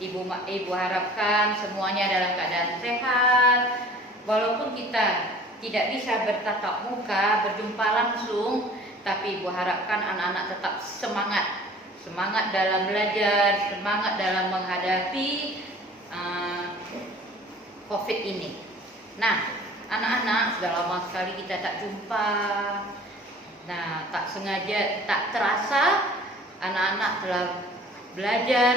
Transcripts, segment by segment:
Ibu harapkan semuanya dalam keadaan sehat. Walaupun kita tidak bisa bertatap muka, berjumpa langsung, tapi Ibu harapkan anak-anak tetap semangat. Semangat dalam belajar, semangat dalam menghadapi COVID ini. Nah, anak-anak sudah lama sekali kita tak jumpa. Nah, tak sengaja, tak terasa anak-anak telah belajar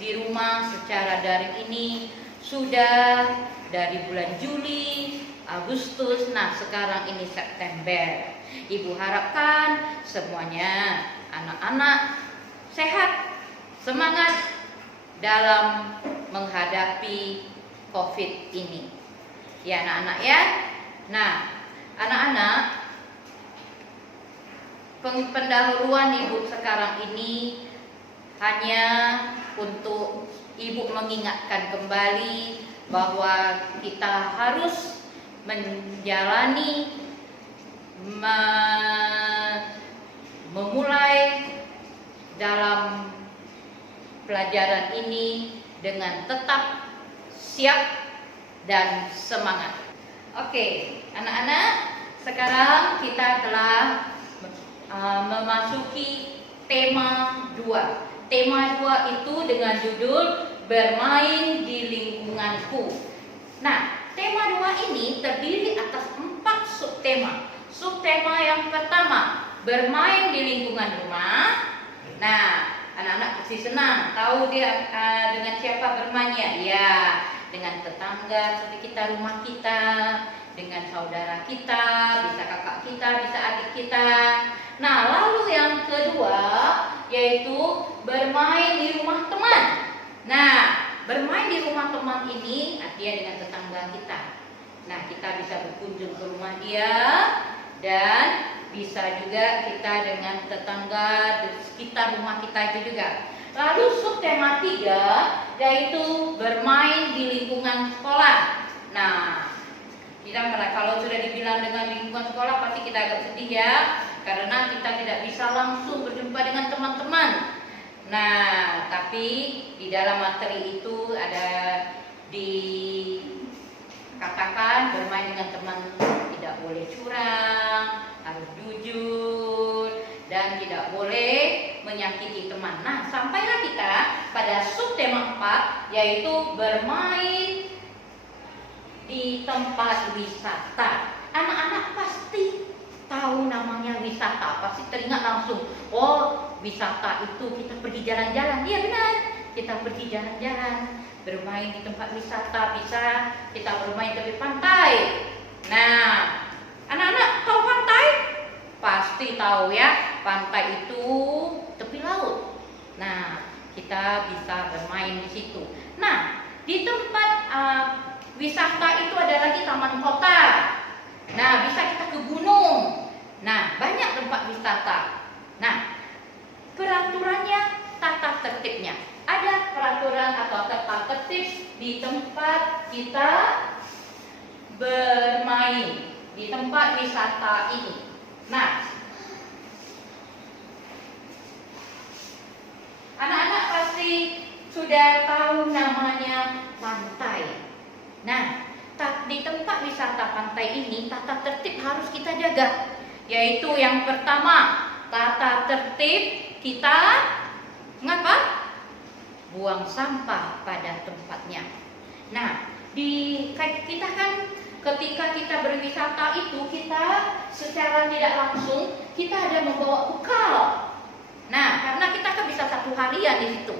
di rumah secara daring ini sudah dari bulan Juli, Agustus, nah sekarang ini September. Ibu harapkan semuanya anak-anak sehat, semangat dalam menghadapi COVID ini. Ya anak-anak ya. Nah, anak-anak, pendahuluan Ibu sekarang ini hanya untuk Ibu mengingatkan kembali bahwa kita harus menjalani, memulai dalam pelajaran ini dengan tetap siap dan semangat. Oke, anak-anak, sekarang kita telah memasuki tema 2. Tema 2 itu dengan judul Bermain di Lingkunganku. Nah, tema 2 ini terdiri atas 4 subtema. Subtema yang pertama, bermain di lingkungan rumah. Nah, anak-anak pasti senang tahu dia dengan siapa bermainnya. Ya, dengan tetangga seperti kita, rumah kita, dengan saudara kita, bisa kakak kita, bisa adik kita. Nah, lalu yang kedua yaitu bermain di rumah teman. Nah, bermain di rumah teman ini artinya dengan tetangga kita. Nah, kita bisa berkunjung ke rumah dia dan bisa juga kita dengan tetangga di sekitar rumah kita itu juga. Lalu subtema 3 yaitu bermain di lingkungan sekolah. Nah, kita kalau sudah dibilang dengan lingkungan sekolah pasti kita agak sedih ya, karena kita tidak bisa langsung berjumpa dengan teman-teman. Nah, tapi di dalam materi itu ada dikatakan bermain dengan teman tidak boleh curang, harus jujur, dan tidak boleh menyakiti teman. Nah, sampailah kita pada subtema 4 yaitu bermain di tempat wisata. Anak-anak pasti tahu namanya wisata, pasti teringat langsung. Oh, wisata itu kita pergi jalan-jalan. Iya benar, kita pergi jalan-jalan, bermain di tempat wisata. Bisa kita bermain di pantai. Nah, anak-anak tahu pantai? Pasti tahu ya, pantai itu tepi laut. Nah, kita bisa bermain di situ. Nah, di tempat wisata itu ada lagi taman kota. Nah, bisa kita ke gunung. Nah, banyak tempat wisata. Nah, peraturannya, tata tertibnya. Ada peraturan atau tata tertib di tempat kita bermain, di tempat wisata ini. Nah, anak-anak pasti sudah tahu namanya pantai. Nah, di tempat wisata pantai ini tata tertib harus kita jaga. Yaitu yang pertama, tata tertib kita ngapa? Buang sampah pada tempatnya. Nah, kita kan ketika kita berwisata itu kita secara tidak langsung kita ada membawa bekal. Nah, karena kita kan bisa 1 harian di situ.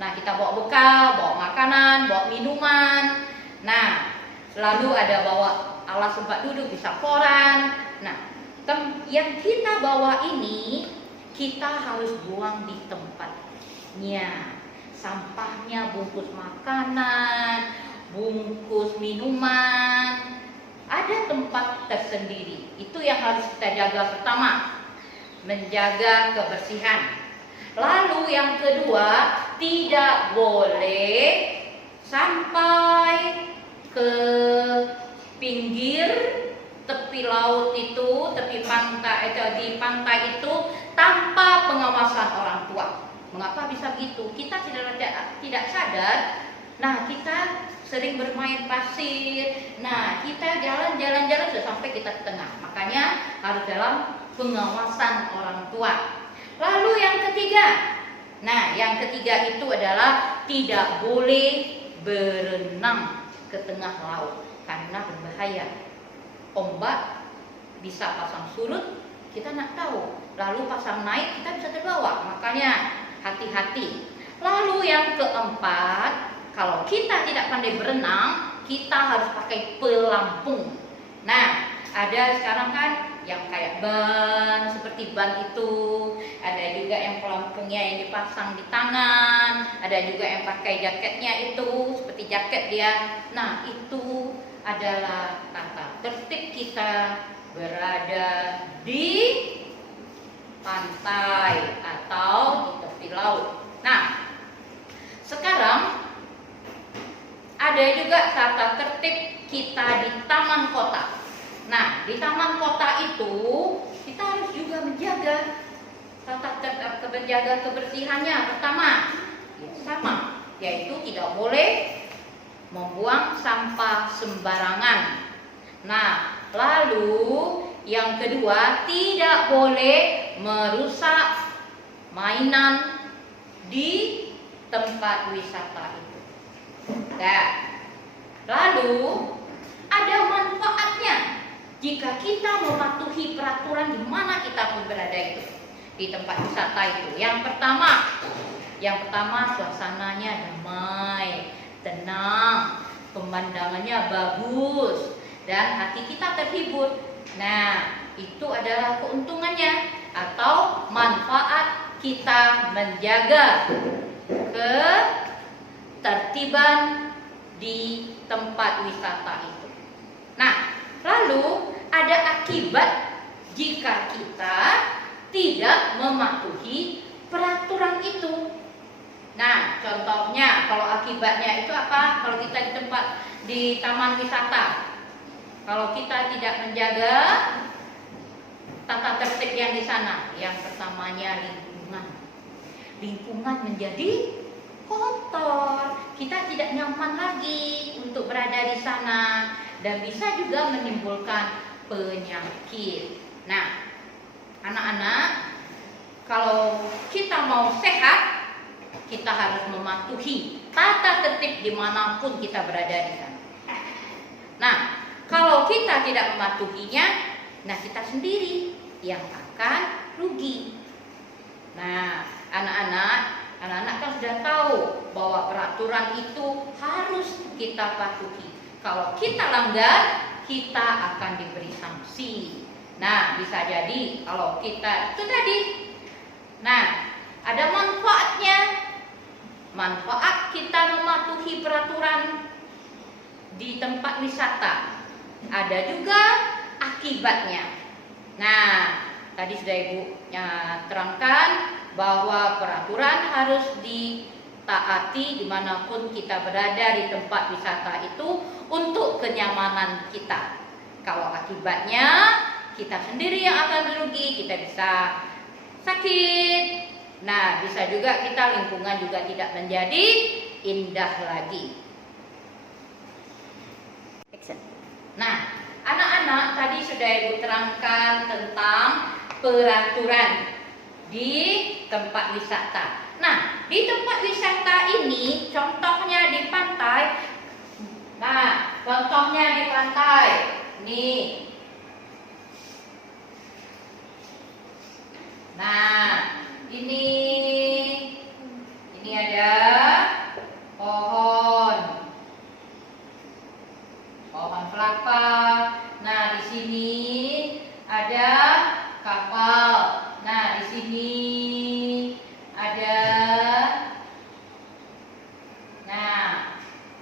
Nah, kita bawa bekal, bawa makanan, bawa minuman. Nah, selalu ada bawa alas tempat duduk, bisa koran. Nah, yang kita bawa ini kita harus buang di tempatnya. Sampahnya, bungkus makanan, bungkus minuman, ada tempat tersendiri. Itu yang harus kita jaga pertama, menjaga kebersihan. Lalu yang kedua, tidak boleh sampai ke pinggir tepi laut itu, tepi pantai di pantai itu tanpa pengawasan orang tua. Mengapa bisa begitu? Kita tidak sadar. Nah, kita sering bermain pasir. Nah, kita jalan-jalan sudah sampai kita ke tengah. Makanya harus dalam pengawasan orang tua. Lalu yang ketiga. Nah, yang ketiga itu adalah tidak boleh berenang ke tengah laut karena berbahaya. Ombak bisa pasang surut, kita nak tahu. Lalu pasang naik, kita bisa terbawa. Makanya hati-hati. Lalu yang keempat, kalau kita tidak pandai berenang, kita harus pakai pelampung. Nah, ada sekarang kan yang kayak ban, seperti ban itu. Ada juga yang pelampungnya yang dipasang di tangan. Ada juga yang pakai jaketnya itu, seperti jaket dia. Nah, itu adalah tata tertib kita berada di pantai atau di tepi laut. Nah, sekarang ada juga tata tertib kita di taman kota. Nah, di taman kota itu kita harus juga menjaga tata tertib, menjaga kebersihannya. Pertama, sama, yaitu tidak boleh membuang sampah sembarangan. Nah, lalu yang kedua, tidak boleh merusak mainan di tempat wisata itu. Nah, lalu ada manfaatnya jika kita mematuhi peraturan di mana kita pun berada itu di tempat wisata itu. Yang pertama suasananya damai, tenang, pemandangannya bagus, dan hati kita terhibur. Nah, itu adalah keuntungannya atau manfaat kita menjaga ketertiban di tempat wisata itu. Nah, lalu ada akibat jika kita tidak mematuhi peraturan itu. Nah, contohnya kalau akibatnya itu apa? Kalau kita di taman wisata, kalau kita tidak menjaga tata tertib yang di sana, yang pertamanya lingkungan menjadi kotor, kita tidak nyaman lagi untuk berada di sana dan bisa juga menimbulkan penyakit. Nah, anak-anak, kalau kita mau sehat, kita harus mematuhi tata tertib dimanapun kita berada di sana. Nah, kalau kita tidak mematuhinya, nah kita sendiri yang akan rugi. Nah, anak-anak kan sudah tahu bahwa peraturan itu harus kita patuhi. Kalau kita langgar, kita akan diberi sanksi. Nah, bisa jadi kalau kita itu tadi. Nah, ada manfaatnya. Manfaat kita mematuhi peraturan di tempat wisata. Ada juga akibatnya. Nah, tadi sudah Ibu terangkan bahwa peraturan harus ditaati dimanapun kita berada di tempat wisata itu untuk kenyamanan kita. Kalau akibatnya kita sendiri yang akan merugi, kita bisa sakit. Nah, bisa juga lingkungan juga tidak menjadi indah lagi. Nah, anak-anak tadi sudah Ibu terangkan tentang peraturan di tempat wisata. Nah, di tempat wisata ini contohnya di pantai. Nah, contohnya di pantai. Nih. Nah, ini ada pohon kelapa. Nah, di sini ada kapal. Nah, di sini ada. Nah,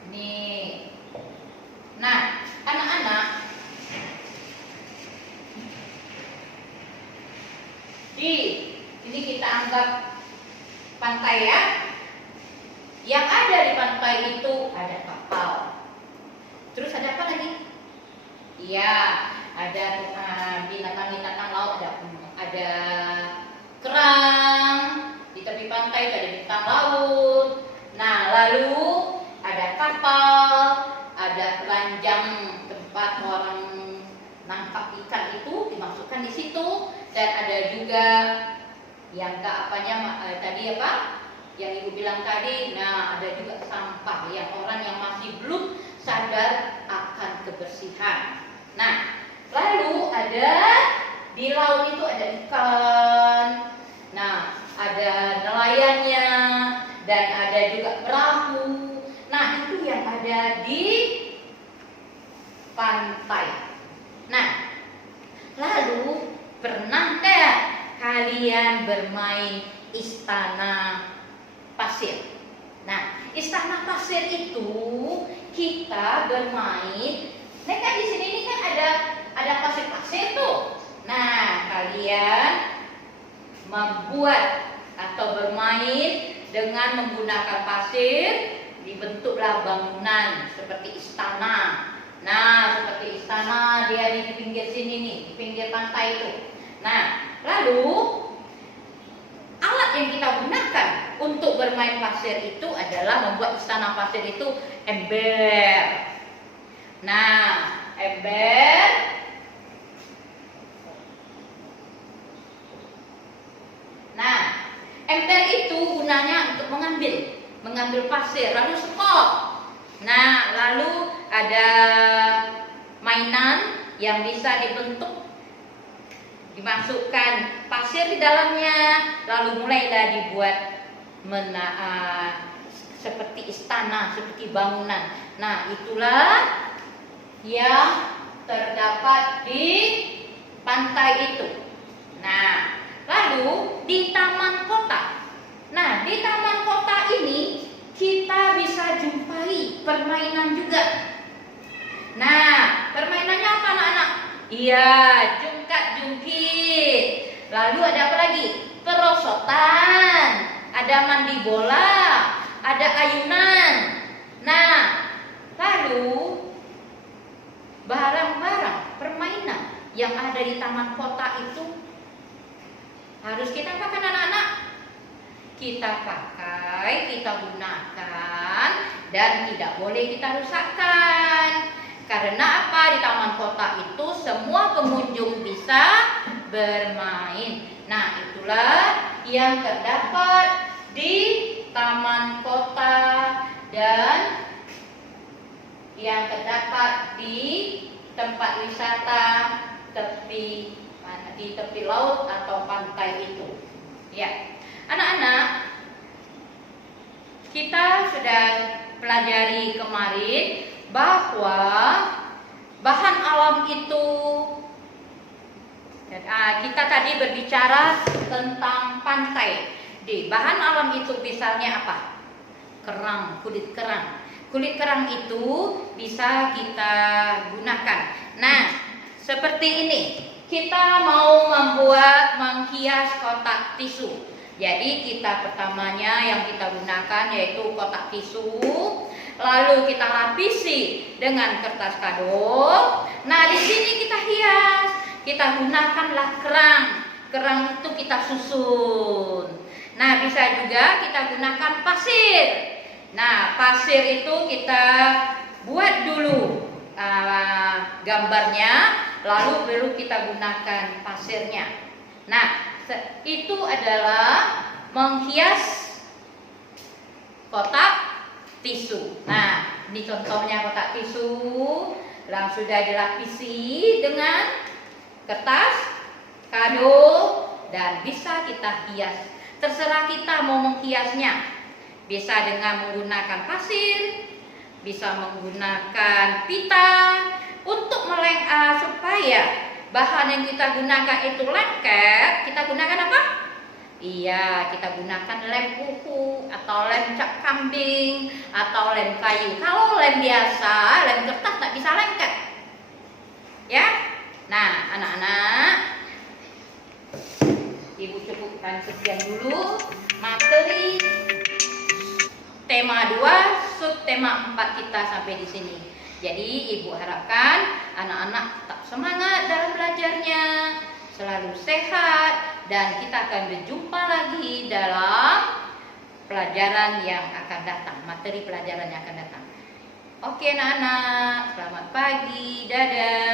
ini. Nah, anak-anak, ini kita anggap pantai ya. Yang ada di pantai itu ada kapal. Terus ada apa lagi? Iya, ada binatang-binatang laut, ada kerang di tepi pantai. pantai itu ada bintang laut. Nah, lalu ada kapal, ada keranjang tempat orang nangkap ikan itu dimasukkan di situ, dan ada juga yang tadi apa? Yang ibu bilang tadi. Nah, ada juga sampah yang orang yang masih belum sadar akan kebersihan. Nah, lalu ada di laut itu ada ikan. Nah, ada nelayannya dan ada juga perahu. Nah, itu yang ada di pantai. Nah, lalu pernahkah kalian bermain istana pasir? Nah, istana pasir itu kita bermain. Nah, kan di sini ini kan ada pasir-pasir tuh. Nah, kalian membuat atau bermain dengan menggunakan pasir, dibentuklah bangunan seperti istana. Nah, seperti istana dia di pinggir sini nih, di pinggir pantai itu. Nah, lalu alat yang kita gunakan untuk bermain pasir itu adalah membuat istana pasir itu ember. Nah, ember. Nah, ember itu gunanya untuk mengambil pasir, lalu sekop. Nah, lalu ada mainan yang bisa dibentuk, dimasukkan pasir di dalamnya, lalu mulailah dibuat seperti istana, seperti bangunan. Nah, itulah yang terdapat di pantai itu. Nah, lalu di taman kota. Nah, di taman kota ini kita bisa jumpai permainan juga. Nah, permainannya apa anak-anak? Iya, jungkat-jungkit. Lalu ada apa lagi? Perosotan. Ada mandi bola. Ada ayunan. Nah, lalu barang-barang permainan yang ada di taman kota itu harus kita pakai anak-anak. Kita pakai, kita gunakan, dan tidak boleh kita rusakkan. Karena apa? Di taman kota itu semua pengunjung bisa bermain. Nah, itulah yang terdapat di taman kota dan yang terdapat di tempat wisata di tepi laut atau pantai itu. Ya. Anak-anak, kita sudah pelajari kemarin bahwa bahan alam itu, kita tadi berbicara tentang pantai. Di bahan alam itu misalnya apa? Kerang, kulit kerang. Kulit kerang itu bisa kita gunakan. Nah, seperti ini. Kita mau menghias kotak tisu. Jadi kita pertamanya yang kita gunakan yaitu kotak tisu, lalu kita lapisi dengan kertas kado. Nah, di sini kita hias, kita gunakanlah kerang. Kerang itu kita susun. Nah, bisa juga kita gunakan pasir. Nah, pasir itu kita buat dulu gambarnya, lalu baru kita gunakan pasirnya. Nah, itu adalah menghias kotak tisu. Nah, ini contohnya kotak tisu yang sudah dilapisi dengan kertas kado dan bisa kita hias. Terserah kita mau menghiasnya. Bisa dengan menggunakan pasir, bisa menggunakan pita untuk supaya bahan yang kita gunakan itu lengket. Kita gunakan apa? Iya, kita gunakan lem kuku atau lem cap kambing atau lem kayu. Kalau lem biasa, lem kertas tak bisa lengket. Ya. Nah, anak-anak, Ibu cukupkan sekian dulu materi tema 2, subtema 4 kita sampai di sini. Jadi Ibu harapkan anak-anak tetap semangat dalam belajarnya, selalu sehat, dan kita akan berjumpa lagi dalam pelajaran yang akan datang, materi pelajaran yang akan datang. Oke anak-anak, selamat pagi, dadah.